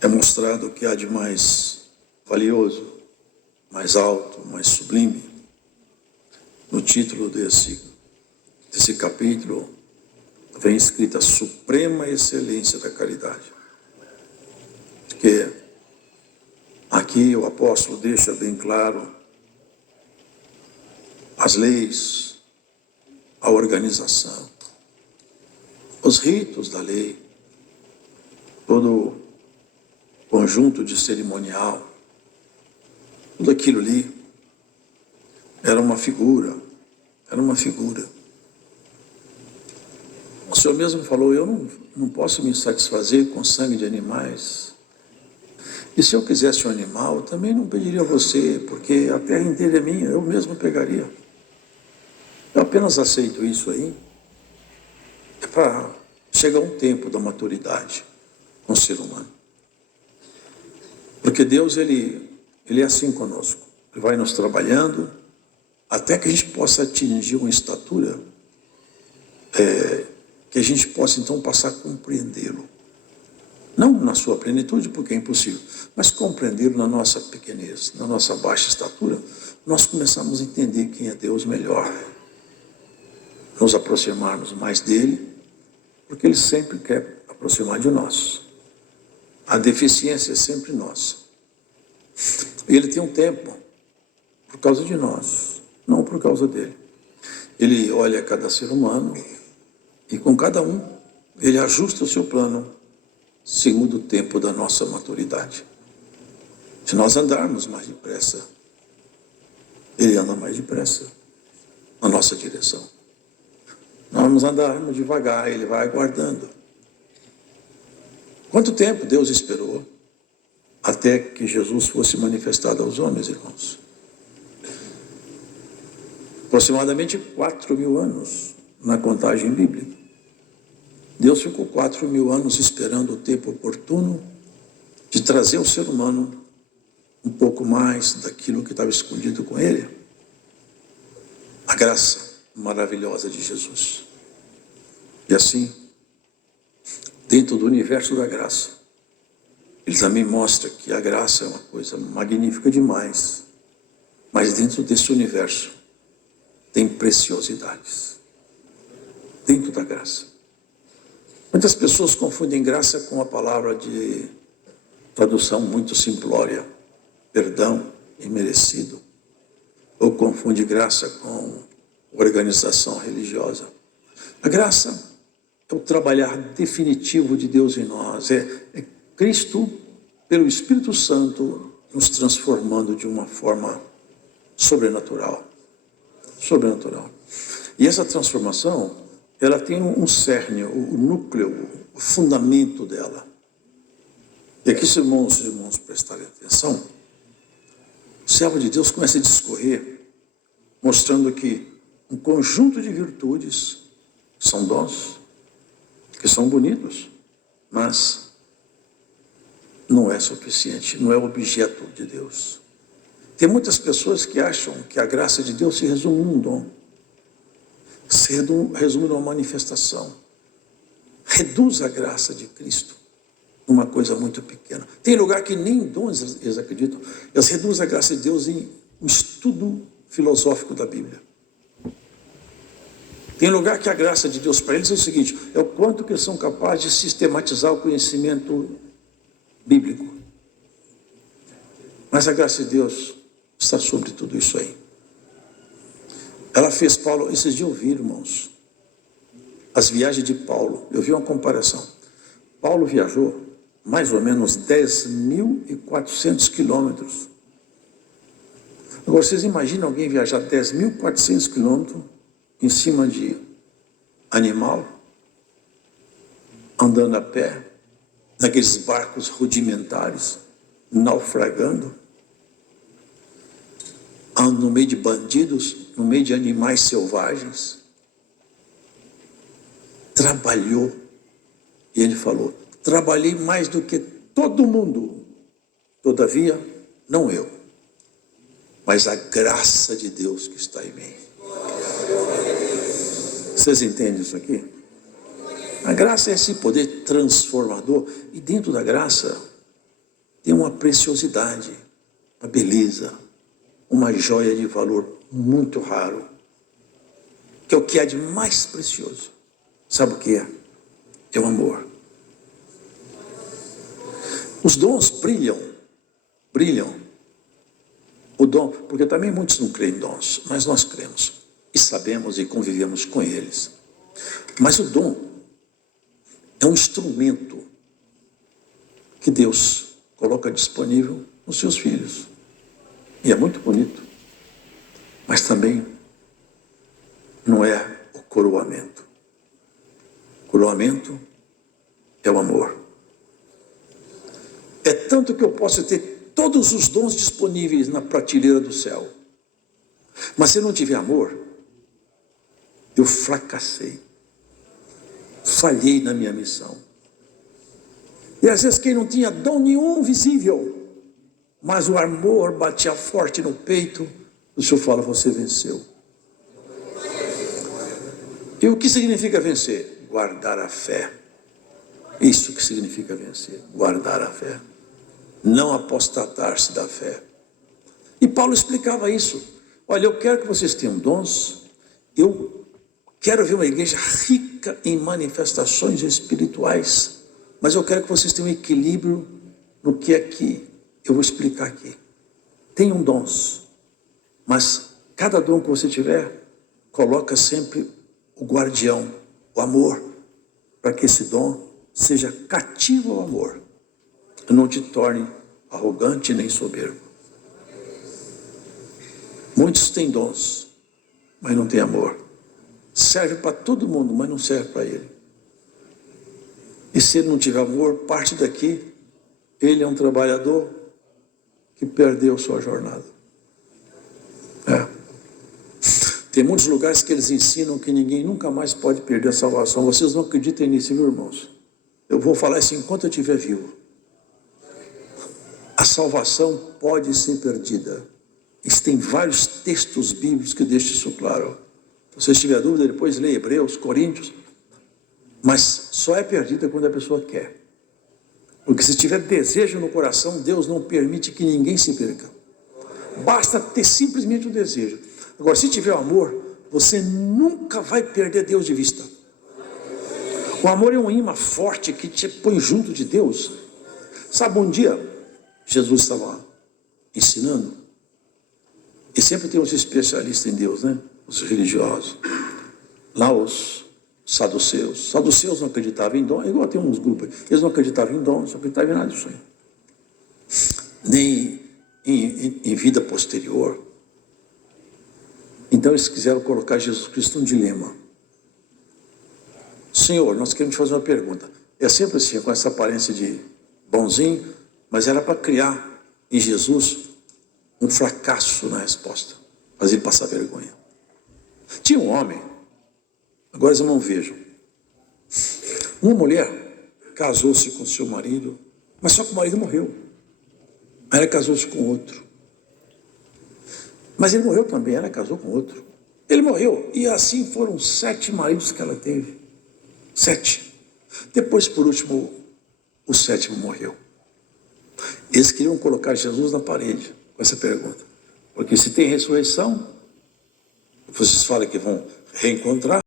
É mostrado o que há de mais valioso, mais alto, mais sublime. No título desse capítulo, vem escrita a suprema excelência da caridade. Porque aqui o apóstolo deixa bem claro as leis, a organização, os ritos da lei, todo o conjunto de cerimonial, tudo aquilo ali era uma figura. O Senhor mesmo falou, eu não posso me satisfazer com sangue de animais. E se eu quisesse um animal, eu também não pediria a você, porque a terra inteira é minha, eu mesmo pegaria. Eu apenas aceito isso aí, é para chegar um tempo da maturidade com o ser humano. Porque Deus, ele é assim conosco. Ele vai nos trabalhando até que a gente possa atingir uma estatura que a gente possa então passar a compreendê-lo. Não na sua plenitude, porque é impossível, mas compreendê-lo na nossa pequenez, na nossa baixa estatura, nós começamos a entender quem é Deus melhor. Nos aproximarmos mais dele, porque ele sempre quer aproximar de nós. A deficiência é sempre nossa. Ele tem um tempo por causa de nós, não por causa dele. Ele olha cada ser humano e com cada um ele ajusta o seu plano segundo o tempo da nossa maturidade. Se nós andarmos mais depressa, ele anda mais depressa na nossa direção. Nós vamos andarmos devagar, ele vai aguardando. Quanto tempo Deus esperou até que Jesus fosse manifestado aos homens, irmãos? Aproximadamente 4.000 anos na contagem bíblica. Deus ficou 4.000 anos esperando o tempo oportuno de trazer ao ser humano um pouco mais daquilo que estava escondido com ele. A graça maravilhosa de Jesus. E assim, dentro do universo da graça, ele também mostra que a graça é uma coisa magnífica demais, mas dentro desse universo tem preciosidades. Dentro da graça. Muitas pessoas confundem graça com a palavra de tradução muito simplória, perdão imerecido, ou confunde graça com organização religiosa. A graça é o trabalhar definitivo de Deus em nós, é Cristo, pelo Espírito Santo, nos transformando de uma forma sobrenatural. E essa transformação, ela tem um cerne, o núcleo, o fundamento dela. E aqui, se os irmãos prestarem atenção, o servo de Deus começa a discorrer, mostrando que um conjunto de virtudes são dons, que são bonitos, mas não é suficiente, não é objeto de Deus. Tem muitas pessoas que acham que a graça de Deus se resume num dom, se resume numa manifestação. Reduz a graça de Cristo numa coisa muito pequena. Tem lugar que nem dons eles acreditam, eles reduzem a graça de Deus em um estudo filosófico da Bíblia. Tem lugar que a graça de Deus para eles é o seguinte, é o quanto que eles são capazes de sistematizar o conhecimento bíblico. Mas a graça de Deus está sobre tudo isso aí. Ela fez Paulo, esses dias eu vi, irmãos, as viagens de Paulo, eu vi uma comparação. Paulo viajou mais ou menos 10.400 quilômetros. Agora, vocês imaginam alguém viajar 10.400 quilômetros em cima de animal, andando a pé, naqueles barcos rudimentares, naufragando, no meio de bandidos, no meio de animais selvagens. Trabalhou, e ele falou, trabalhei mais do que todo mundo, todavia, não eu, mas a graça de Deus que está em mim. Vocês entendem isso aqui? A graça é esse poder transformador. E dentro da graça tem uma preciosidade, uma beleza, uma joia de valor muito raro, que é o que há de mais precioso. Sabe o que é? É o amor. Os dons brilham. O dom, porque também muitos não creem em dons, mas nós cremos e sabemos e convivemos com eles. Mas o dom é um instrumento que Deus coloca disponível nos seus filhos. E é muito bonito. Mas também não é o coroamento. O coroamento é o amor. É tanto que eu posso ter todos os dons disponíveis na prateleira do céu. Mas se não tiver amor, eu fracassei. Falhei na minha missão. E às vezes quem não tinha dom nenhum visível, mas o amor batia forte no peito, o Senhor fala, você venceu. E o que significa vencer? Guardar a fé. Isso que significa vencer, guardar a fé. Não apostatar-se da fé. E Paulo explicava isso. Olha, eu quero que vocês tenham dons, eu quero ver uma igreja rica em manifestações espirituais, mas eu quero que vocês tenham equilíbrio no que é que eu vou explicar aqui. Tenham dons, mas cada dom que você tiver, coloca sempre o guardião, o amor, para que esse dom seja cativo ao amor, e não te torne arrogante nem soberbo. Muitos têm dons, mas não têm amor. Serve para todo mundo, mas não serve para ele. E se ele não tiver amor, parte daqui, ele é um trabalhador que perdeu sua jornada. Tem muitos lugares que eles ensinam que ninguém nunca mais pode perder a salvação. Vocês não acreditem nisso, viu, irmãos? Eu vou falar isso enquanto eu estiver vivo. A salvação pode ser perdida. Existem vários textos bíblicos que deixam isso claro. Se você tiver dúvida, depois leia Hebreus, Coríntios. Mas só é perdida quando a pessoa quer. Porque se tiver desejo no coração, Deus não permite que ninguém se perca. Basta ter simplesmente o desejo. Agora, se tiver amor, você nunca vai perder Deus de vista. O amor é um imã forte que te põe junto de Deus. Sabe, um dia, Jesus estava ensinando, e sempre tem uns especialistas em Deus, né? Os religiosos. Lá os saduceus. Saduceus não acreditavam em dom, igual tem uns grupos. Eles não acreditavam em dom, não acreditavam em nada disso aí. Nem em vida posterior. Então eles quiseram colocar Jesus Cristo num dilema. Senhor, nós queremos te fazer uma pergunta. É sempre assim, com essa aparência de bonzinho, mas era para criar em Jesus um fracasso na resposta, fazer ele passar vergonha. Tinha um homem, agora os irmãos vejam, uma mulher casou-se com seu marido, mas só que o marido morreu. Aí ela casou-se com outro. Mas ele morreu também, ela casou com outro. Ele morreu, e assim foram 7 maridos que ela teve. 7. Depois, por último, o 7º morreu. Eles queriam colocar Jesus na parede com essa pergunta. Porque se tem ressurreição, vocês falam que vão reencontrar,